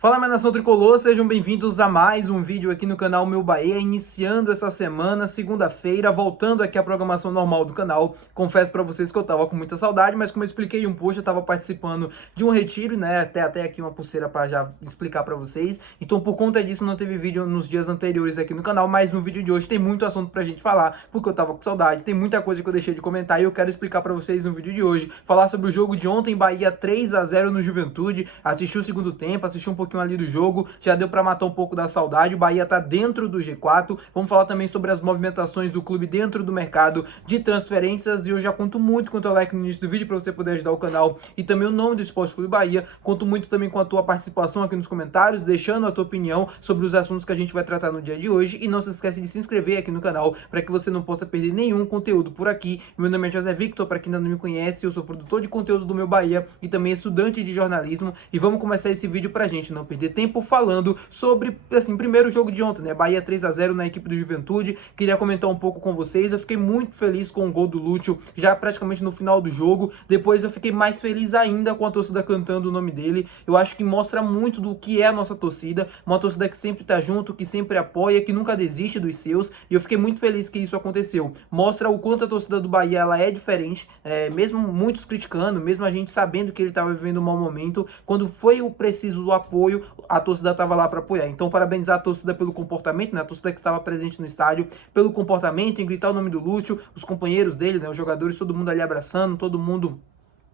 Fala, minha nação tricolor, sejam bem-vindos a mais um vídeo aqui no canal Meu Bahia, iniciando essa semana, segunda-feira, voltando aqui à programação normal do canal. Confesso pra vocês que eu tava com muita saudade, mas como eu expliquei um post, eu tava participando de um retiro, né, até aqui uma pulseira pra já explicar pra vocês. Então, por conta disso, não teve vídeo nos dias anteriores aqui no canal, mas no vídeo de hoje tem muito assunto pra gente falar, porque eu tava com saudade, tem muita coisa que eu deixei de comentar e eu quero explicar pra vocês no vídeo de hoje, falar sobre o jogo de ontem, Bahia 3-0 no Juventude, assisti o segundo tempo, assisti um pouquinho ali do jogo, já deu para matar um pouco da saudade. O Bahia tá dentro do G4. Vamos falar também sobre as movimentações do clube dentro do mercado de transferências e eu já conto muito com o teu like no início do vídeo para você poder ajudar o canal e também o nome do Esporte Clube Bahia. Conto muito também com a tua participação aqui nos comentários, deixando a tua opinião sobre os assuntos que a gente vai tratar no dia de hoje e não se esquece de se inscrever aqui no canal para que você não possa perder nenhum conteúdo por aqui. Meu nome é José Victor, para quem ainda não me conhece, eu sou produtor de conteúdo do Meu Bahia e também estudante de jornalismo e vamos começar esse vídeo pra gente não perder tempo falando sobre, assim, primeiro o jogo de ontem, né? Bahia 3-0 na equipe do Juventude. Queria comentar um pouco com vocês. Eu fiquei muito feliz com o gol do Lúcio, já praticamente no final do jogo. Depois eu fiquei mais feliz ainda com a torcida cantando o nome dele. Eu acho que mostra muito do que é a nossa torcida. Uma torcida que sempre tá junto, que sempre apoia, que nunca desiste dos seus. E eu fiquei muito feliz que isso aconteceu. Mostra o quanto a torcida do Bahia ela é diferente, mesmo muitos criticando, mesmo a gente sabendo que ele estava vivendo um mau momento. Quando foi o preciso do apoio, a torcida estava lá para apoiar. Então, parabenizar a torcida pelo comportamento, né? A torcida que estava presente no estádio, pelo comportamento, em gritar o nome do Lúcio, os companheiros dele, né? Os jogadores, todo mundo ali abraçando, todo mundo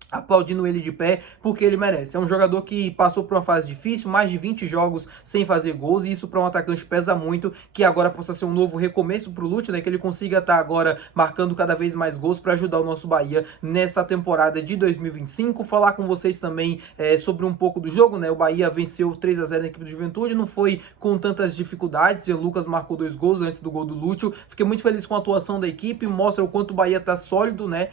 aplaudindo ele de pé, porque ele merece. É um jogador que passou por uma fase difícil, mais de 20 jogos sem fazer gols, e isso para um atacante pesa muito, que agora possa ser um novo recomeço para o Lúcio, né, que ele consiga estar agora marcando cada vez mais gols para ajudar o nosso Bahia nessa temporada de 2025. Falar com vocês também sobre um pouco do jogo, né, o Bahia venceu 3-0 na equipe do Juventude, não foi com tantas dificuldades, o Lucas marcou 2 gols antes do gol do Lúcio. Fiquei muito feliz com a atuação da equipe, mostra o quanto o Bahia está sólido, né,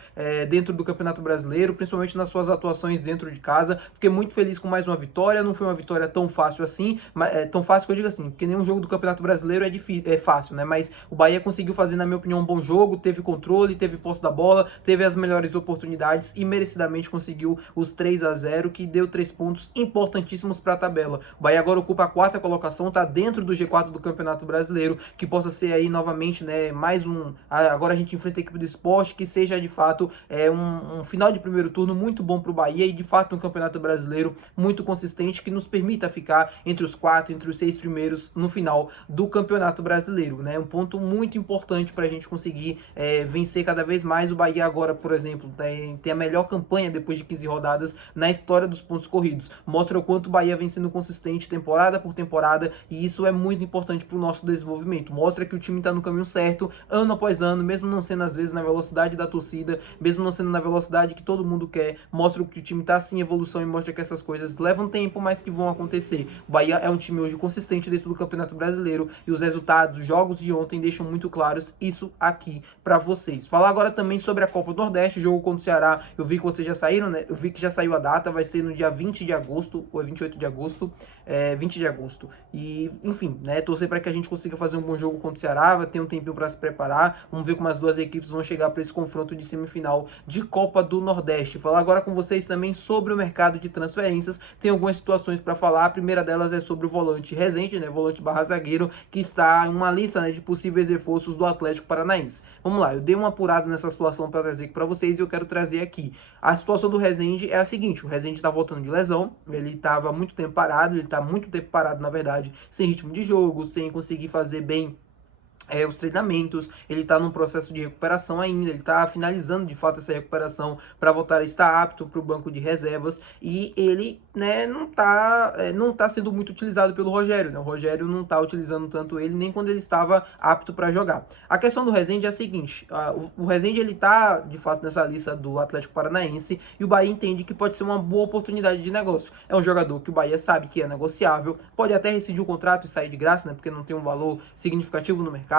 dentro do Campeonato Brasileiro, principalmente nas suas atuações dentro de casa. Fiquei muito feliz com mais uma vitória. Não foi uma vitória tão fácil assim, mas tão fácil que eu digo assim, porque nenhum jogo do Campeonato Brasileiro é difícil, é fácil, né? Mas o Bahia conseguiu fazer, na minha opinião, um bom jogo, teve controle, teve posse da bola, teve as melhores oportunidades e merecidamente conseguiu os 3-0, que deu 3 pontos importantíssimos para a tabela. O Bahia agora ocupa a 4ª colocação, tá dentro do G4 do Campeonato Brasileiro, que possa ser aí novamente, né, mais um. Agora a gente enfrenta a equipe do Sport, que seja de fato um final de primeiro turno muito bom para o Bahia e de fato um campeonato brasileiro muito consistente que nos permita ficar entre os 4, entre os 6 primeiros no final do campeonato brasileiro, né? Um ponto muito importante para a gente conseguir vencer cada vez mais. O Bahia agora, por exemplo, tem a melhor campanha depois de 15 rodadas na história dos pontos corridos. Mostra o quanto o Bahia vem sendo consistente temporada por temporada e isso é muito importante para o nosso desenvolvimento. Mostra que o time está no caminho certo, ano após ano, mesmo não sendo às vezes na velocidade da torcida, mesmo não sendo na velocidade que todo mundo quer. Mostra que o time está assim em evolução e mostra que essas coisas levam tempo, mas que vão acontecer. O Bahia é um time hoje consistente dentro do Campeonato Brasileiro e os resultados, os jogos de ontem deixam muito claros isso aqui para vocês. Falar agora também sobre a Copa do Nordeste, o jogo contra o Ceará. Eu vi que vocês já saíram, né? Eu vi que já saiu a data, vai ser no dia 20 de agosto, ou é 28 de agosto, 20 de agosto. E, enfim, né, torcer para que a gente consiga fazer um bom jogo contra o Ceará, vai ter um tempinho para se preparar. Vamos ver como as duas equipes vão chegar para esse confronto de semifinal de Copa do Nordeste. Falar agora com vocês também sobre o mercado de transferências. Tem algumas situações para falar. A primeira delas é sobre o volante Rezende, né, volante barra zagueiro, que está em uma lista, né, de possíveis reforços do Atlético Paranaense. Vamos lá, eu dei uma apurada nessa situação para trazer aqui para vocês e eu quero trazer aqui. A situação do Rezende é a seguinte: o Rezende está voltando de lesão, ele estava muito tempo parado, ele está muito tempo parado, na verdade, sem ritmo de jogo, sem conseguir fazer bem os treinamentos, ele está num processo de recuperação ainda, ele está finalizando de fato essa recuperação para voltar a estar apto para o banco de reservas e ele, né, não tá sendo muito utilizado pelo Rogério, né? O Rogério não está utilizando tanto ele nem quando ele estava apto para jogar. A questão do Rezende é a seguinte: o Rezende ele tá de fato nessa lista do Atlético Paranaense e o Bahia entende que pode ser uma boa oportunidade de negócio. É um jogador que o Bahia sabe que é negociável, pode até rescindir o contrato e sair de graça, né, porque não tem um valor significativo no mercado.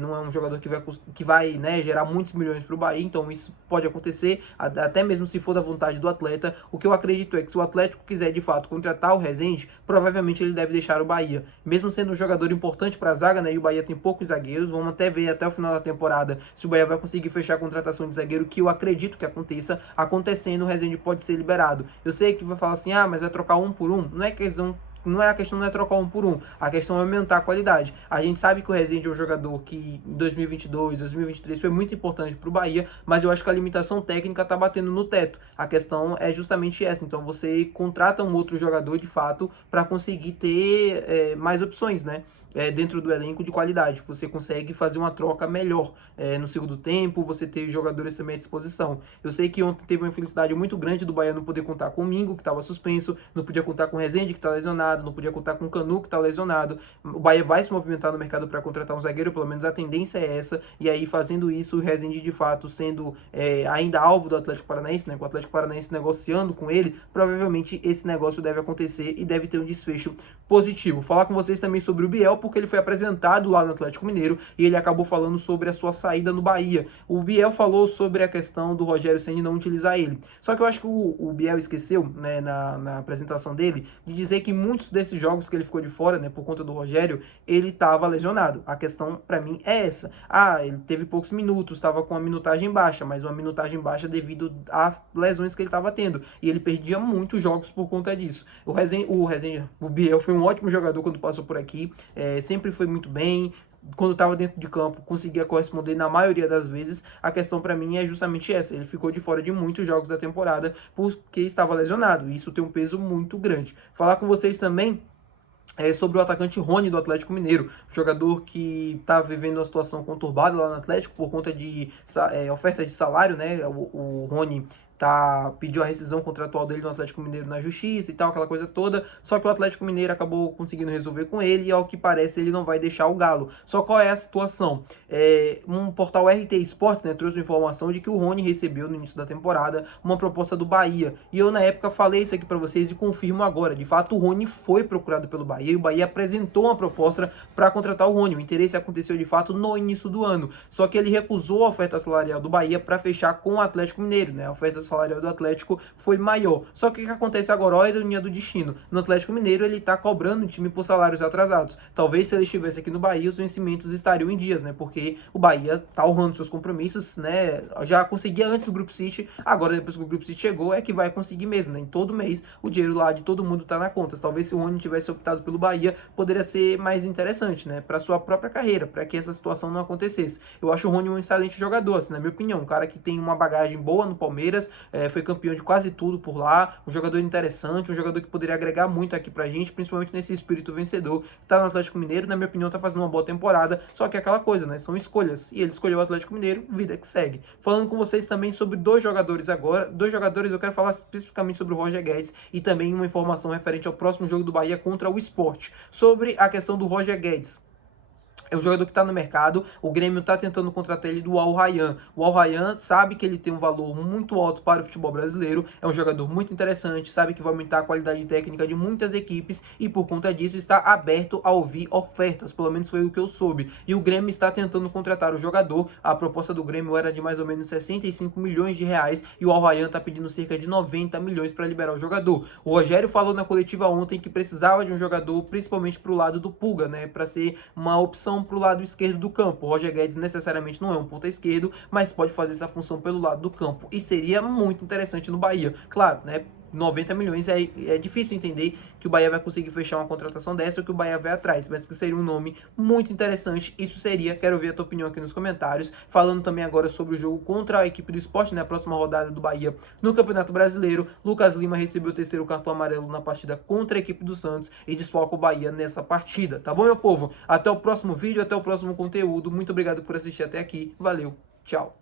Não é um jogador que vai né, gerar muitos milhões para o Bahia, então isso pode acontecer, até mesmo se for da vontade do atleta. O que eu acredito é que se o Atlético quiser de fato contratar o Rezende, provavelmente ele deve deixar o Bahia, mesmo sendo um jogador importante para a zaga, né, e o Bahia tem poucos zagueiros. Vamos até ver até o final da temporada se o Bahia vai conseguir fechar a contratação de zagueiro, que eu acredito que aconteça. Acontecendo, o Rezende pode ser liberado. Eu sei que vai falar assim, mas vai trocar um por um. Não é questão a questão não é trocar um por um, a questão é aumentar a qualidade. A gente sabe que o Rezende é um jogador que em 2022, 2023 foi muito importante para o Bahia, mas eu acho que a limitação técnica tá batendo no teto. A questão é justamente essa, então você contrata um outro jogador de fato para conseguir ter mais opções, né? Dentro do elenco de qualidade, você consegue fazer uma troca melhor no segundo tempo, você ter jogadores também à disposição. Eu sei que ontem teve uma infelicidade muito grande do Bahia não poder contar com o Mingo, que estava suspenso, não podia contar com o Rezende, que está lesionado, não podia contar com o Canu, que está lesionado. O Bahia vai se movimentar no mercado para contratar um zagueiro, pelo menos a tendência é essa, e aí fazendo isso, o Rezende de fato sendo ainda alvo do Atlético Paranaense, né, com o Atlético Paranaense negociando com ele, provavelmente esse negócio deve acontecer e deve ter um desfecho positivo. Falar com vocês também sobre o Biel, porque ele foi apresentado lá no Atlético Mineiro e ele acabou falando sobre a sua saída no Bahia. O Biel falou sobre a questão do Rogério Ceni não utilizar ele. Só que eu acho que o Biel esqueceu, né, na apresentação dele, de dizer que muitos desses jogos que ele ficou de fora, né, por conta do Rogério, ele estava lesionado. A questão para mim é essa. Ele teve poucos minutos, estava com a minutagem baixa, mas uma minutagem baixa devido a lesões que ele estava tendo. E ele perdia muitos jogos por conta disso. O Biel foi um ótimo jogador quando passou por aqui, sempre foi muito bem, quando estava dentro de campo conseguia corresponder na maioria das vezes. A questão para mim é justamente essa, ele ficou de fora de muitos jogos da temporada porque estava lesionado, e isso tem um peso muito grande. Falar com vocês também sobre o atacante Rony do Atlético Mineiro, jogador que está vivendo uma situação conturbada lá no Atlético por conta de oferta de salário, né? O Rony pediu a rescisão contratual dele no Atlético Mineiro na justiça e tal, aquela coisa toda, só que o Atlético Mineiro acabou conseguindo resolver com ele e ao que parece ele não vai deixar o Galo. Só qual é a situação? Um portal RT Sports, né, trouxe uma informação de que o Rony recebeu no início da temporada uma proposta do Bahia, e eu na época falei isso aqui para vocês e confirmo agora, de fato o Rony foi procurado pelo Bahia e o Bahia apresentou uma proposta para contratar o Rony. O interesse aconteceu de fato no início do ano, só que ele recusou a oferta salarial do Bahia para fechar com o Atlético Mineiro, né? A oferta salarial do Atlético foi maior. Só que o que acontece agora? Olha a ironia do destino. No Atlético Mineiro ele tá cobrando o time por salários atrasados. Talvez se ele estivesse aqui no Bahia os vencimentos estariam em dias, né? Porque o Bahia tá honrando seus compromissos, né? Já conseguia antes do Grupo City, agora depois que o Grupo City chegou é que vai conseguir mesmo, né? Em todo mês o dinheiro lá de todo mundo tá na conta. Talvez se o Rony tivesse optado pelo Bahia, poderia ser mais interessante, né? Para sua própria carreira, para que essa situação não acontecesse. Eu acho o Rony um excelente jogador, assim, na minha opinião, um cara que tem uma bagagem boa no Palmeiras, foi campeão de quase tudo por lá, um jogador interessante, um jogador que poderia agregar muito aqui pra gente, principalmente nesse espírito vencedor. Tá no Atlético Mineiro, na minha opinião, tá fazendo uma boa temporada, só que é aquela coisa, né? São escolhas, e ele escolheu o Atlético Mineiro, vida que segue. Falando com vocês também sobre dois jogadores agora, eu quero falar especificamente sobre o Roger Guedes e também uma informação referente ao próximo jogo do Bahia contra o Sport. Sobre a questão do Roger Guedes. É um jogador que está no mercado, o Grêmio está tentando contratar ele do Al Rayyan. O Al Rayyan sabe que ele tem um valor muito alto para o futebol brasileiro, é um jogador muito interessante, sabe que vai aumentar a qualidade técnica de muitas equipes e por conta disso está aberto a ouvir ofertas, pelo menos foi o que eu soube. E o Grêmio está tentando contratar o jogador, a proposta do Grêmio era de mais ou menos 65 milhões de reais e o Al Rayyan está pedindo cerca de 90 milhões para liberar o jogador. O Rogério falou na coletiva ontem que precisava de um jogador principalmente para o lado do Pulga, né, para ser uma opção para o lado esquerdo do campo. O Roger Guedes necessariamente não é um ponta esquerdo, mas pode fazer essa função pelo lado do campo e seria muito interessante no Bahia. Claro, né? 90 milhões é difícil entender que o Bahia vai conseguir fechar uma contratação dessa ou que o Bahia vai atrás, mas que seria um nome muito interessante. Isso seria, quero ver a tua opinião aqui nos comentários. Falando também agora sobre o jogo contra a equipe do Sport, né, a próxima rodada do Bahia no Campeonato Brasileiro. Lucas Lima recebeu o terceiro cartão amarelo na partida contra a equipe do Santos e desfalca o Bahia nessa partida, tá bom, meu povo? Até o próximo vídeo, até o próximo conteúdo. Muito obrigado por assistir até aqui. Valeu, tchau.